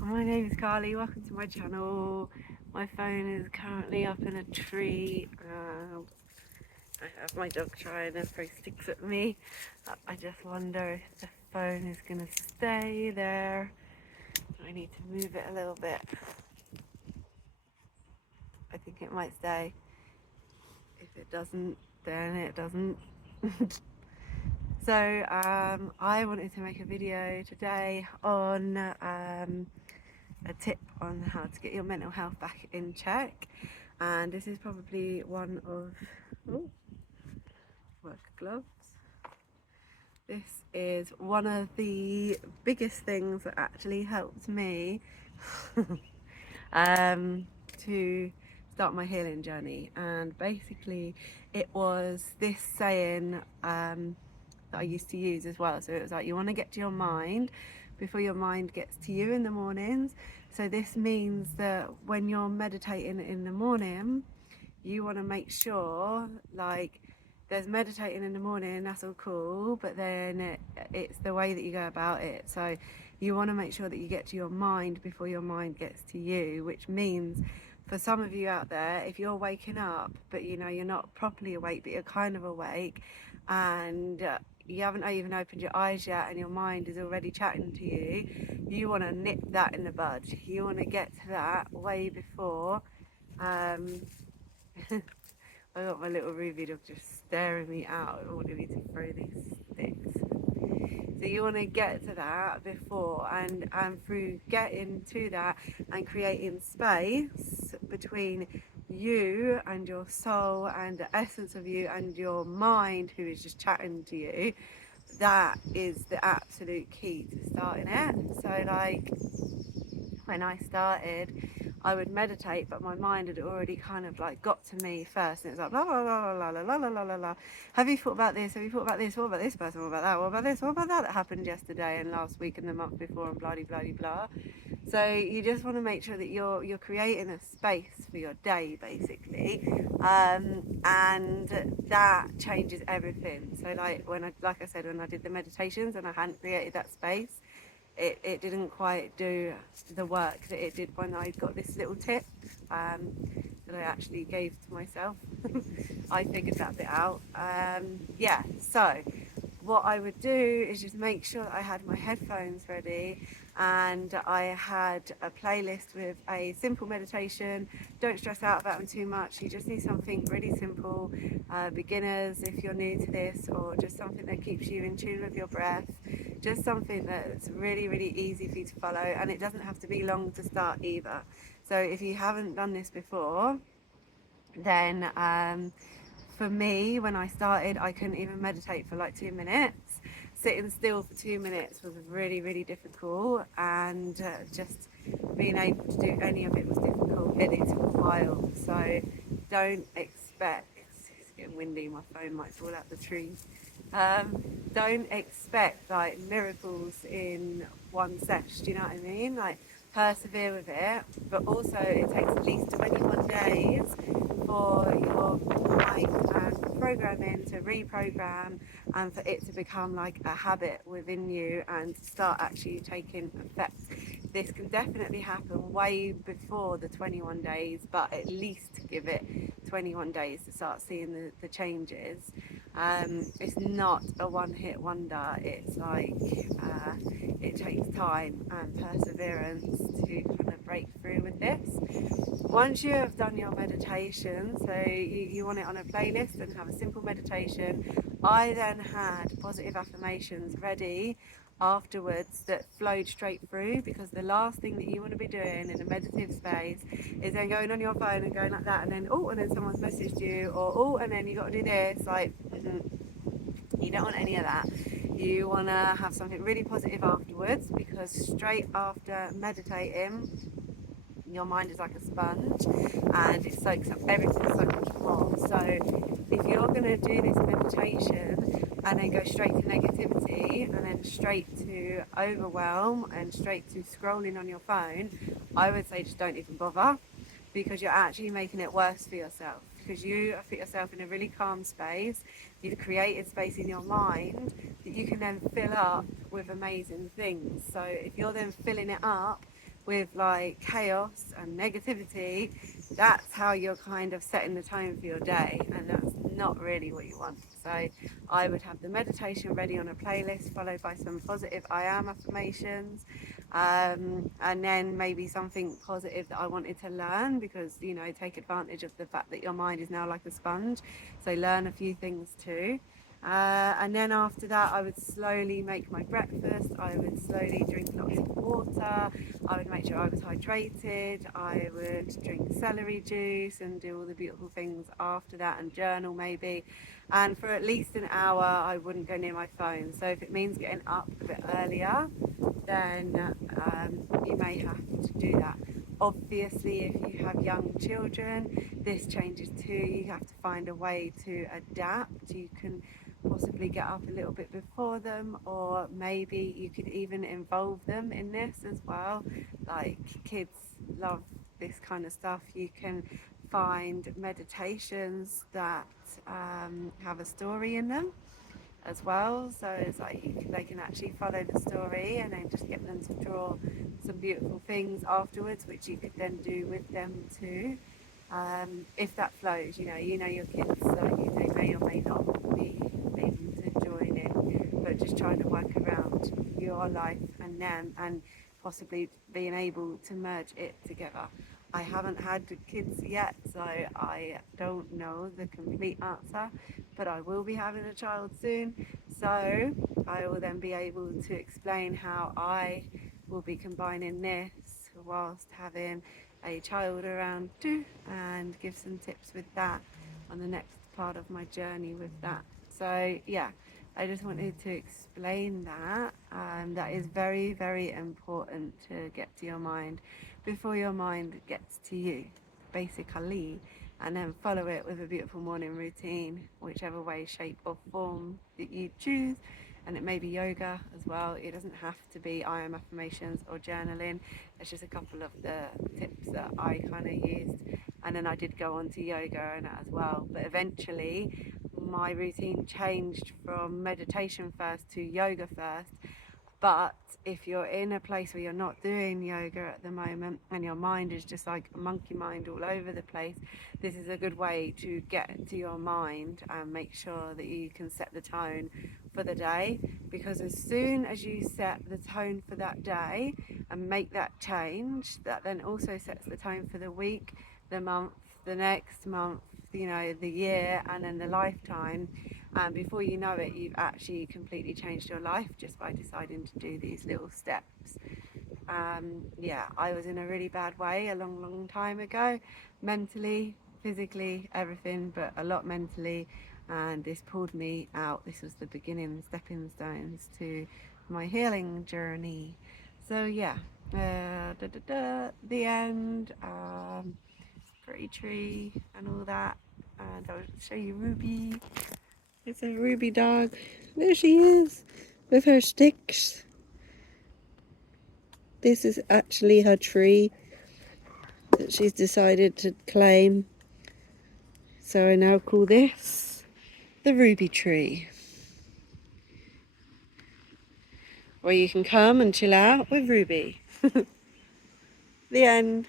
My name is Carly, welcome to my channel. My phone is currently up in a tree and I have my dog trying to throw sticks at me. I just wonder if the phone is going to stay there. I need to move it a little bit. I think it might stay. If it doesn't, then it doesn't. So I wanted to make a video today on a tip on how to get your mental health back in check, and this is probably one of work gloves. This is one of the biggest things that actually helped me to start my healing journey. And basically it was this saying that I used to use as well. So it was like, you want to get to your mind before your mind gets to you in the mornings. So this means that when you're meditating in the morning, you want to make sure, like, there's meditating in the morning, that's all cool, but then it's the way that you go about it. So you want to make sure that you get to your mind before your mind gets to you, which means for some of you out there, if you're waking up but you know you're not properly awake but you're kind of awake, and you haven't even opened your eyes yet and your mind is already chatting to you, you want to nip that in the bud. You want to get to that way before I got my little Ruby dog just staring me out and wanting me to throw these sticks. So you want to get to that before, and through getting to that and creating space between you and your soul and the essence of you and your mind who is just chatting to you, that is the absolute key to starting it. So like when I started, I would meditate, but my mind had already kind of like got to me first, and it was like, la la la la la la la la la la. Have you thought about this? Have you thought about this? What about this person? What about that? What about this? What about that that happened yesterday and last week and the month before and blah blah blah blah. So you just want to make sure that you're creating a space for your day, basically, and that changes everything. So like I said, when I did the meditations and I hadn't created that space, it didn't quite do the work that it did when I got this little tip that I actually gave to myself. I figured that bit out. Yeah, so what I would do is just make sure that I had my headphones ready and I had a playlist with a simple meditation. Don't stress out about them too much. You just need something really simple. Beginners, if you're new to this, or just something that keeps you in tune with your breath. Just something that's really, really easy for you to follow, and it doesn't have to be long to start either. So if you haven't done this before, then for me, when I started, I couldn't even meditate for like 2 minutes. Sitting still for 2 minutes was really, really difficult, and just being able to do any of it was difficult, and it took a while. So don't expect, it's getting windy, my phone might fall out the tree. Don't expect like miracles in one sesh, do you know what I mean? Like, persevere with it, but also it takes at least 21 days for your mind and programming to reprogram, and for it to become like a habit within you and start actually taking effect. This can definitely happen way before the 21 days, but at least give it 21 days to start seeing the changes. It's not a one-hit wonder. It's like it takes time and perseverance to kind of break through with this. Once you have done your meditation, so you want it on a playlist and have a simple meditation, I then had positive affirmations ready afterwards that flowed straight through, because the last thing that you want to be doing in a meditative space is then going on your phone and going like that, and then and then someone's messaged you, or and then you got to do this, like you don't want any of that. You want to have something really positive afterwards, because straight after meditating, your mind is like a sponge and it soaks up everything so much more. So if you're going to do this meditation and then go straight to negativity and then straight to overwhelm and straight to scrolling on your phone, I would say just don't even bother, because you're actually making it worse for yourself, because you have put yourself in a really calm space. You've created space in your mind that you can then fill up with amazing things. So if you're then filling it up with like chaos and negativity, that's how you're kind of setting the tone for your day, and that's not really what you want. So I would have the meditation ready on a playlist, followed by some positive I am affirmations, and then maybe something positive that I wanted to learn, because take advantage of the fact that your mind is now like a sponge, so learn a few things too. And then after that, I would slowly make my breakfast. I would slowly drink lots of water. I would make sure I was hydrated. I would drink celery juice and do all the beautiful things after that, and journal maybe. And for at least an hour, I wouldn't go near my phone. So if it means getting up a bit earlier, then you may have to do that. Obviously, if you have young children, this changes too. You have to find a way to adapt. You can possibly get up a little bit before them, or maybe you could even involve them in this as well. Like, kids love this kind of stuff. You can find meditations that have a story in them as well, so it's like they can actually follow the story, and then just get them to draw some beautiful things afterwards, which you could then do with them too, if that flows. Your kids, so they may or may not be able to join in, but just trying to work around your life and them, and possibly being able to merge it together. I haven't had kids yet, so I don't know the complete answer, but I will be having a child soon, so I will then be able to explain how I will be combining this whilst having a child around too, and give some tips with that on the next part of my journey with that. So yeah, I just wanted to explain that. That is very, very important to get to your mind before your mind gets to you, basically, and then follow it with a beautiful morning routine, whichever way, shape, or form that you choose. And it may be yoga as well. It doesn't have to be I am affirmations or journaling. It's just a couple of the tips that I kind of used. And then I did go on to yoga and that as well. But eventually, my routine changed from meditation first to yoga first. But if you're in a place where you're not doing yoga at the moment, and your mind is just like a monkey mind all over the place, this is a good way to get to your mind and make sure that you can set the tone for the day. Because as soon as you set the tone for that day and make that change, that then also sets the tone for the week, the month, the next month, the year, and then the lifetime. And before you know it, you've actually completely changed your life just by deciding to do these little steps. Yeah, I was in a really bad way a long, long time ago, mentally, physically, everything, but a lot mentally. And this pulled me out. This was the beginning, stepping stones to my healing journey. So yeah, the end, pretty tree and all that. And I'll show you Ruby. It's a Ruby dog. There she is with her sticks. This is actually her tree that she's decided to claim. So I now call this the Ruby tree, where you can come and chill out with Ruby. The end.